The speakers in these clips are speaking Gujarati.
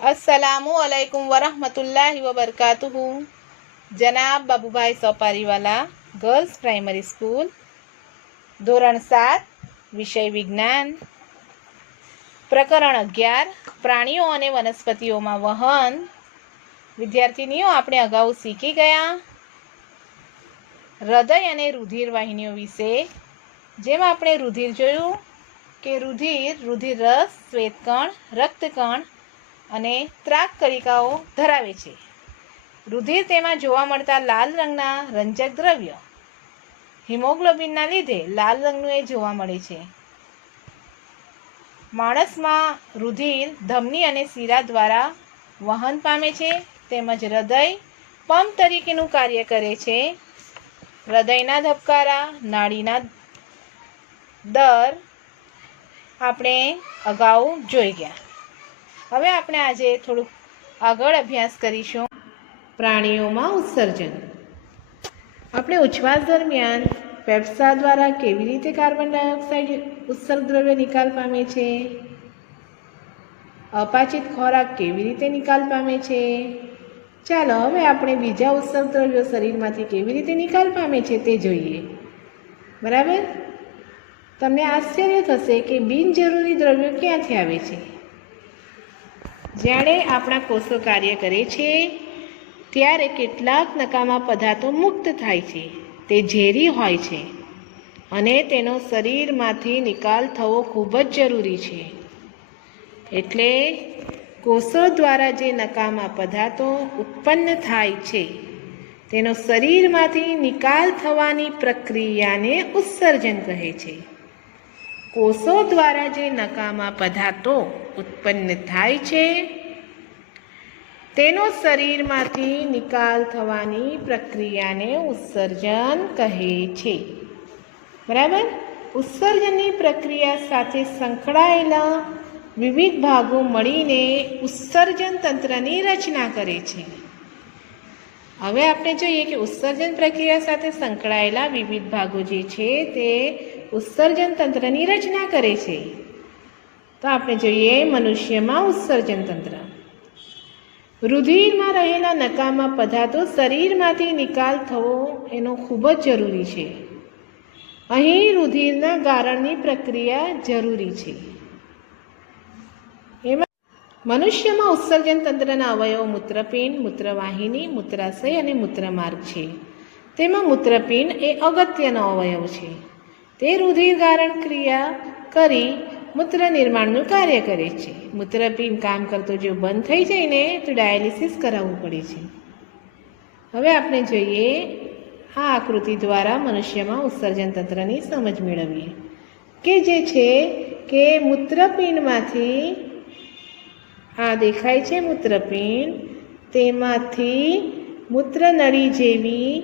अस्सलामुअलैकुम वरहमतुल्लाहि वबरकातुहू। जनाब बाबूभाई सोपारीवाला गर्ल्स प्राइमरी स्कूल, ધોરણ 7, વિષય વિજ્ઞાન, પ્રકરણ 11 પ્રાણીઓ અને વનસ્પતિઓમાં વહન. વિદ્યાર્થીનીઓ, આપણે અગાઉ શીખી ગયા હૃદય અને રુધિર વાહિનીઓ વિશે. જેમાં આપણે રુધિર જોયું કે રુધિર રસ, શ્વેતકણ, રક્તકણ અને ત્રાક કણિકાઓ ધરાવે છે. રુધિર તેમાં જોવા મળતા લાલ રંગના રંજક દ્રવ્ય હિમોગ્લોબિનના લીધે લાલ રંગનું એ જોવા મળે છે. માણસમાં રુધિર ધમની અને શિરા દ્વારા વહન પામે છે, તેમજ હૃદય પંપ તરીકેનું કાર્ય કરે છે. હૃદયના ધબકારા, નાડીના દર આપણે અગાઉ જોઈ ગયા. હવે આપણે આજે થોડુંક આગળ અભ્યાસ કરીશું. પ્રાણીઓમાં ઉત્સર્જન. આપણે ઉચ્છ્વાસ દરમિયાન ફેફસા દ્વારા કેવી રીતે કાર્બન ડાયોક્સાઇડ ઉત્સર્ગ દ્રવ્ય નિકાલ પામે છે, અપાચિત ખોરાક કેવી રીતે નિકાલ પામે છે. ચાલો હવે આપણે બીજા ઉત્સર્ગ દ્રવ્યો શરીરમાંથી કેવી રીતે નિકાલ પામે છે તે જોઈએ. બરાબર. તમને આશ્ચર્ય થશે કે બિનજરૂરી દ્રવ્યો ક્યાંથી આવે છે. જ્યારે આપણા કોષો કાર્ય કરે છે ત્યારે કેટલાક નકામા પદાર્થો મુક્ત થાય છે. તે ઝેરી હોય છે અને તેનો શરીરમાંથી નિકાલ થવો ખૂબ જ જરૂરી છે. એટલે કોષો દ્વારા જે નકામા પદાર્થો ઉત્પન્ન થાય છે તેનો શરીરમાંથી નિકાલ થવાની પ્રક્રિયાને ઉત્સર્જન કહે છે. કોષો દ્વારા જે નકામા પદાર્થો ઉત્પન્ન થાય છે તેનો શરીરમાંથી નિકાલ થવાની પ્રક્રિયાને ઉત્સર્જન કહે છે. બરાબર. ઉત્સર્જનની પ્રક્રિયા સાથે સંકળાયેલા વિવિધ ભાગો મળીને ઉત્સર્જન તંત્રની રચના કરે છે. હવે આપણે જોઈએ કે ઉત્સર્જન પ્રક્રિયા સાથે સંકળાયેલા વિવિધ ભાગો જે છે તે ઉત્સર્જન તંત્રની રચના કરે છે. તો આપણે જોઈએ મનુષ્યમાં ઉત્સર્જન તંત્ર. રુધિરમાં રહેલા નકામા પદાર્થો શરીરમાંથી નિકાલ થવો એનો ખૂબ જ જરૂરી છે. અહીં રુધિરના ગાળણની પ્રક્રિયા જરૂરી છે. એમાં મનુષ્યમાં ઉત્સર્જન તંત્રના અવયવો મૂત્રપિંડ, મૂત્રવાહિની, મૂત્રાશય અને મૂત્રમાર્ગ છે. તેમાં મૂત્રપિંડ એ અગત્યનો અવયવ છે. તે રુધિર ગાળણ ક્રિયા કરી મૂત્ર નિર્માણનું કાર્ય કરે છે. મૂત્રપિંડ કામ કરતો જો બંધ થઈ જાય ને તો ડાયાલિસિસ કરાવવું પડે છે. હવે આપણે જોઈએ આ આકૃતિ દ્વારા મનુષ્યમાં ઉત્સર્જન તંત્રની સમજ મેળવીએ કે જે છે કે મૂત્રપિંડમાંથી આ દેખાય છે મૂત્રપિંડ, તેમાંથી મૂત્રનળી જેવી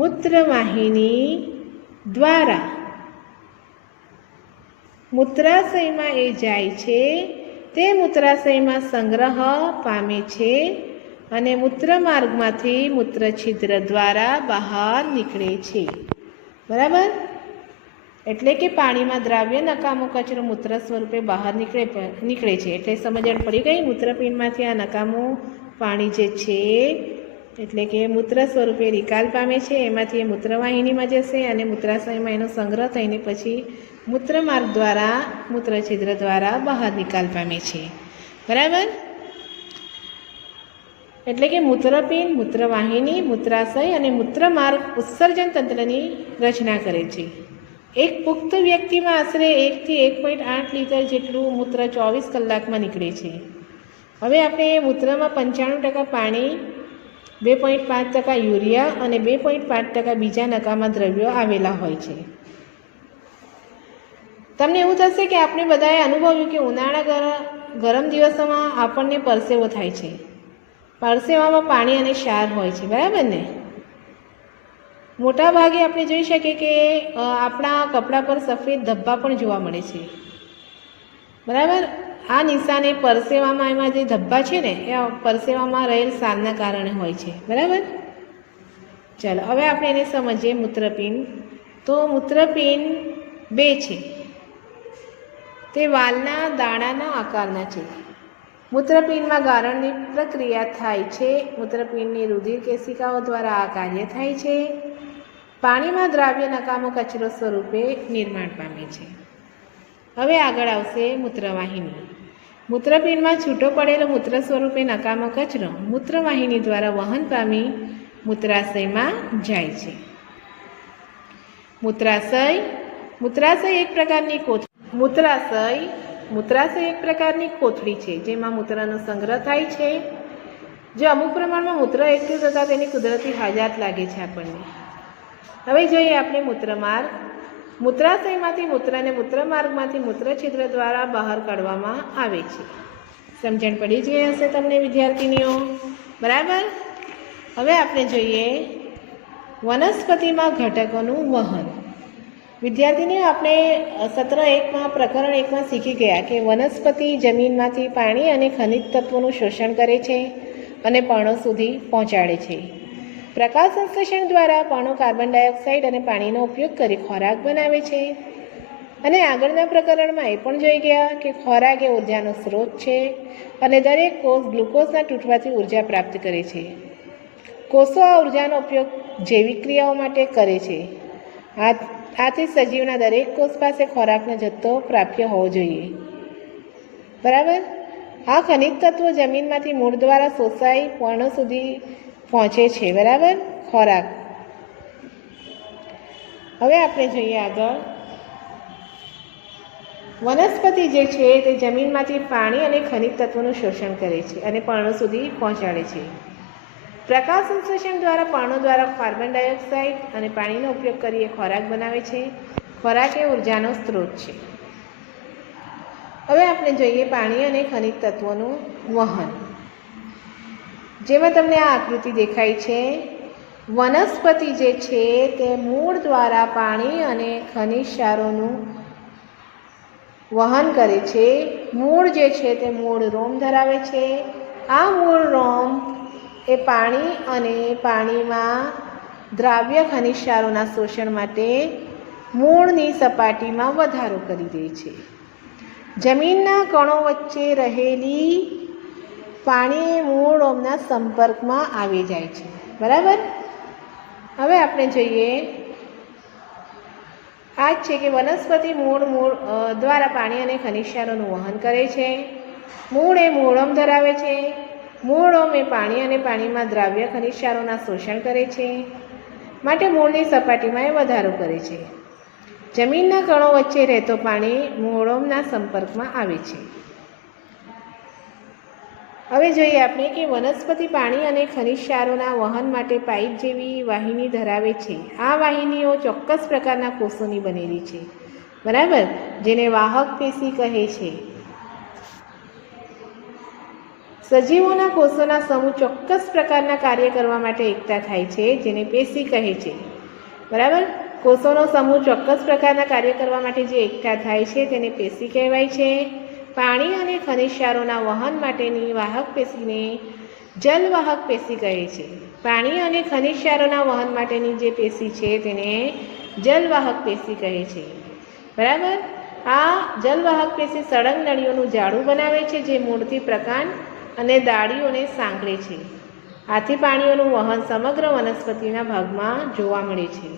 મૂત્રવાહિની દ્વારા મૂત્રાશયમાં એ જાય છે. તે મૂત્રાશયમાં સંગ્રહ પામે છે અને મૂત્રમાર્ગમાંથી મૂત્રછિદ્ર દ્વારા બહાર નીકળે છે. બરાબર. એટલે કે પાણીમાં દ્રાવ્ય નકામો કચરો મૂત્ર સ્વરૂપે બહાર નીકળે છે. એટલે સમજણ પડી ગઈ. મૂત્રપિંડમાંથી આ નકામું પાણી જે છે એટલે કે મૂત્ર સ્વરૂપે નિકાલ પામે છે. એમાંથી એ મૂત્રવાહિનીમાં જશે અને મૂત્રાશયમાં એનો સંગ્રહ થઈને પછી મૂત્રમાર્ગ દ્વારા મૂત્રછિદ્ર દ્વારા બહાર નિકાલ પામે છે. બરાબર. એટલે કે મૂત્રપિંડ, મૂત્રવાહિની, મૂત્રાશય અને મૂત્રમાર્ગ ઉત્સર્જન તંત્રની રચના કરે છે. એક પુખ્ત વ્યક્તિમાં આશરે 1 થી 1.8 લીટર જેટલું મૂત્ર 24 કલાકમાં નીકળે છે. હવે આપણે મૂત્રમાં 95% પાણી, 2.5% યુરિયા અને 2.5% બીજા નકામા દ્રવ્યો આવેલા હોય છે. તમને એવું થશે કે આપણે બધાએ અનુભવ્યું કે ઉનાળા ગરમ દિવસોમાં આપણને પરસેવો થાય છે. પરસેવામાં પાણી અને ક્ષાર હોય છે. બરાબર ને. મોટા ભાગે આપણે જોઈ શકીએ કે આપણા કપડા પર સફેદ ધબ્બા પણ જોવા મળે છે. બરાબર. આ નિશાને પરસેવામાં એમાં જે ધબ્બા છે ને એ પરસેવામાં રહેલ ક્ષારના કારણે હોય છે. બરાબર. ચાલો હવે આપણે એને સમજીએ. મૂત્રપિંડ. તો મૂત્રપિંડ 2 છે. તે વાલના દાણાના આકારના છે. મૂત્રપિંડમાં ગાળણની પ્રક્રિયા થાય છે. મૂત્રપિંડની રુધિર કેશિકાઓ દ્વારા આ કાર્ય થાય છે. પાણીમાં દ્રાવ્ય નકામો કચરો સ્વરૂપે નિર્માણ પામે છે. હવે આગળ આવશે મૂત્રવાહિની. મૂત્રપિંડમાં છૂટો પડેલો મૂત્ર સ્વરૂપે નકામો કચરો મૂત્રવાહિની દ્વારા વહન પામી મૂત્રાશયમાં જાય છે. મૂત્રાશય એક પ્રકારની કોથળી છે જેમાં મૂત્રનો સંગ્રહ થાય છે. જો અમુક પ્રમાણમાં મૂત્ર એકઠું થતાં તેની કુદરતી હાજાત લાગે છે આપણને. હવે જોઈએ આપણે મૂત્રમાર્ગ. મૂત્રાશયમાંથી મૂત્રને મૂત્રમાર્ગમાંથી મૂત્રછિદ્ર દ્વારા બહાર કાઢવામાં આવે છે. સમજણ પડી જ ગઈ હશે તમને વિદ્યાર્થીનીઓ, બરાબર? હવે આપણે જોઈએ વનસ્પતિમાં ઘટકોનું વહન. વિદ્યાર્થીનીઓ, આપણે સત્ર 1માં પ્રકરણ 1માં શીખી ગયા કે વનસ્પતિ જમીનમાંથી પાણી અને ખનિજ તત્વોનું શોષણ કરે છે અને પર્ણો સુધી પહોંચાડે છે. પ્રકાશ સંશ્લેષણ દ્વારા પર્ણો કાર્બન ડાયોક્સાઇડ અને પાણીનો ઉપયોગ કરી ખોરાક બનાવે છે. અને આગળના પ્રકરણમાં એ પણ જોઈ ગયા કે ખોરાક એ ઉર્જાનો સ્ત્રોત છે અને દરેક કોષ ગ્લુકોઝના તૂટવાથી ઉર્જા પ્રાપ્ત કરે છે. કોષો આ ઉર્જાનો ઉપયોગ જૈવિક ક્રિયાઓ માટે કરે છે. આથી સજીવના દરેક કોષ પાસે ખોરાકનો જથ્થો પ્રાપ્ય હોવો જોઈએ, બરાબર? આ ખનિજ તત્વો જમીનમાંથી મૂળ દ્વારા શોષાઈ પર્ણો સુધી પહોંચે છે, બરાબર? ખોરાક. હવે આપણે જોઈએ આગળ. વનસ્પતિ જે છે તે જમીનમાંથી પાણી અને ખનિજ તત્વોનું શોષણ કરે છે અને પર્ણો સુધી પહોંચાડે છે. પ્રકાશ સંશ્લેષણ દ્વારા પર્ણો દ્વારા કાર્બન ડાયોક્સાઇડ અને પાણીનો ઉપયોગ કરી ખોરાક બનાવે છે. ખોરાક એ ઉર્જાનો સ્ત્રોત છે. હવે આપણે જોઈએ પાણી અને ખનિજ તત્વોનું વહન. જેમાં તમને આ આકૃતિ દેખાય છે. વનસ્પતિ જે છે તે મૂળ દ્વારા પાણી અને ખનિજ ક્ષારોનું વહન કરે છે. મૂળ જે છે તે મૂળ રોમ ધરાવે છે. આ મૂળ રોમ એ પાણી અને પાણીમાં દ્રાવ્ય ખનિજ ક્ષારોના શોષણ માટે મૂળની સપાટીમાં વધારો કરી દે છે. જમીનના કણો વચ્ચે રહેલી પાણી મૂળ રોમના સંપર્કમાં આવી જાય છે, બરાબર? હવે આપણે જોઈએ આ જ છે કે વનસ્પતિ મૂળ દ્વારા પાણી અને ખનિજ ક્ષારોનું વહન કરે છે. મૂળ એ મૂળોમ ધરાવે છે. મૂળોમ એ પાણી અને પાણીમાં દ્રાવ્ય ખનિજ ક્ષારોના શોષણ કરે છે, માટે મૂળની સપાટીમાં એ વધારો કરે છે. જમીનના કણો વચ્ચે રહેતો પાણી મૂળોમના સંપર્કમાં આવે છે. હવે જોઈએ આપણે કે વનસ્પતિ પાણી અને ખનિજ ક્ષારોના વહન માટે પાઇપ જેવી વાહિની ધરાવે છે. આ વાહિનીઓ ચોક્કસ પ્રકારના કોષોની બનેલી છે, બરાબર? જેને વાહક પેશી કહે છે. સજીવોના કોષોના સમૂહ ચોક્કસ પ્રકારના કાર્ય કરવા માટે એકઠા થાય છે, જેને પેશી કહે છે, બરાબર? કોષોનો સમૂહ ચોક્કસ પ્રકારના કાર્ય કરવા માટે જે એકઠા થાય છે તેને પેશી કહેવાય છે. પાણી અને ખનિજ ક્ષારોના વહન માટેની વાહક પેશીને જલવાહક પેશી કહે છે. પાણી અને ખનિજ ક્ષારોના વહન માટેની જે પેશી છે તેને જલવાહક પેશી કહે છે, બરાબર? આ જલવાહક પેશી સળંગ નળીઓનું જાળું બનાવે છે જે મૂળથી પ્રકાંડ અને દાળીઓને સાંકળે છે. આથી પાણીઓનું વહન સમગ્ર વનસ્પતિના ભાગમાં જોવા મળે છે.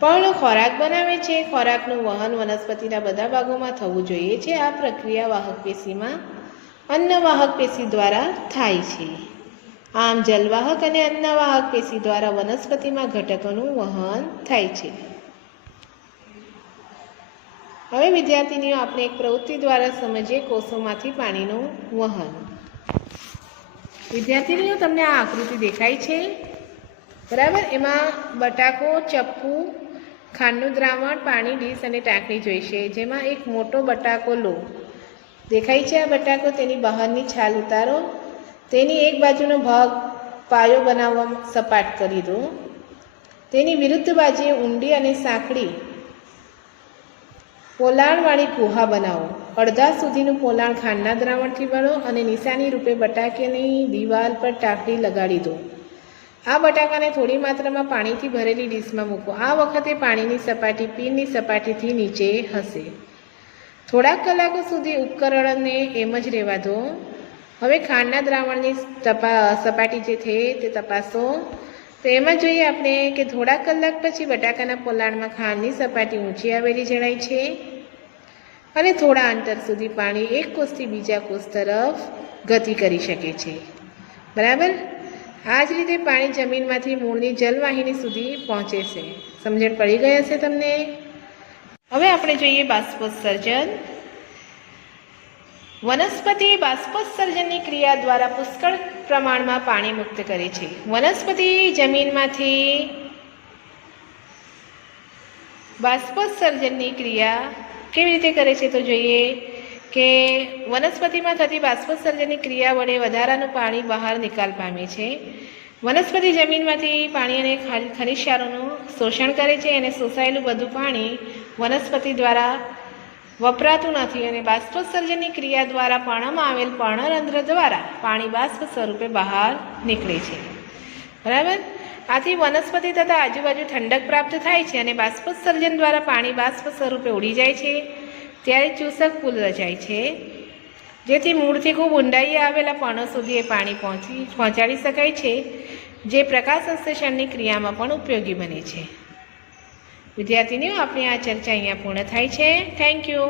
પર્ણ ખોરાક બનાવે છે. ખોરાકનું વહન વનસ્પતિના બધા ભાગોમાં થવું જોઈએ છે. આ પ્રક્રિયા વાહક પેશીમાં અન્નવાહક પેશી દ્વારા થાય છે. આમ જલવાહક અને અન્નવાહક પેશી દ્વારા વનસ્પતિમાં ઘટકોનું વહન થાય છે. હવે વિદ્યાર્થીનીઓ, આપણે એક પ્રવૃત્તિ દ્વારા સમજીએ કોષોમાંથી પાણીનું વહન. વિદ્યાર્થીનીઓ, તમને આ આકૃતિ દેખાય છે, બરાબર? એમાં બટાકો, ચપ્પુ, ખાંડનું દ્રાવણ, પાણી, ડીશ અને ટાંકણી જોઈશે. જેમાં એક મોટો બટાકો લો. દેખાય છે આ બટાકો? તેની બહારની છાલ ઉતારો. તેની એક બાજુનો ભાગ પાયો બનાવવા સપાટ કરી દો. તેની વિરુદ્ધ બાજુએ ઊંડી અને સાંકડી પોલાણવાળી ગુહા બનાવો. અડધા સુધીનું પોલાણ ખાંડના દ્રાવણથી ભરો અને નિશાની રૂપે બટાકાની દિવાલ પર ટાંકણી લગાડી દો. આ બટાકાને થોડી માત્રામાં પાણીથી ભરેલી ડીશમાં મૂકો. આ વખતે પાણીની સપાટી પીનની સપાટીથી નીચે હશે. થોડાક કલાકો સુધી ઉપકરણને એમ જ રહેવા દો. હવે ખાંડના દ્રાવણની સપાટી જે છે તે તપાસો. તો એમાં જોઈએ આપણે કે થોડા કલાક પછી બટાકાના પોલાણમાં ખાંડની સપાટી ઊંચી આવેલી જણાય છે અને થોડા અંતર સુધી પાણી એક કોષથી બીજા કોષ તરફ ગતિ કરી શકે છે. બરાબર. આ જ રીતે પાણી જમીનમાંથી મૂળની જલવાહિની સુધી પહોંચે છે. સમજણ પડી ગઈ હશે તમને. હવે આપણે જોઈએ બાષ્પોત્સર્જન. વનસ્પતિ બાષ્પોત્સર્જનની ક્રિયા દ્વારા પુષ્કળ પ્રમાણમાં પાણી મુક્ત કરે છે. વનસ્પતિ જમીનમાંથી બાષ્પોત્સર્જનની ક્રિયા કેવી રીતે કરે છે તો જોઈએ કે વનસ્પતિમાં થતી બાષ્પોત્સર્જનની ક્રિયા વડે વધારાનું પાણી બહાર નિકાલ પામે છે. વનસ્પતિ જમીનમાંથી પાણી અને ખનિજ ક્ષારોનું શોષણ કરે છે અને શોષાયેલું બધું પાણી વનસ્પતિ દ્વારા વપરાતું નથી અને બાષ્પોત્સર્જનની ક્રિયા દ્વારા પર્ણમાં આવેલ પર્ણરંધ્ર દ્વારા પાણી બાષ્પ સ્વરૂપે બહાર નીકળે છે. બરાબર. આથી વનસ્પતિ તથા આજુબાજુ ઠંડક પ્રાપ્ત થાય છે અને બાષ્પોત્સર્જન દ્વારા પાણી બાષ્પ સ્વરૂપે ઉડી જાય છે. ત્યારે ચૂસક પુલ રચાય છે, જેથી મૂળથી ખૂબ ઊંડાઈએ આવેલા પર્ણો સુધી એ પાણી પહોંચાડી શકાય છે, જે પ્રકાશ સંશ્લેષણની ક્રિયામાં પણ ઉપયોગી બને છે. વિદ્યાર્થીનીઓ, આપણી આ ચર્ચા અહીંયા પૂર્ણ થાય છે. Thank you.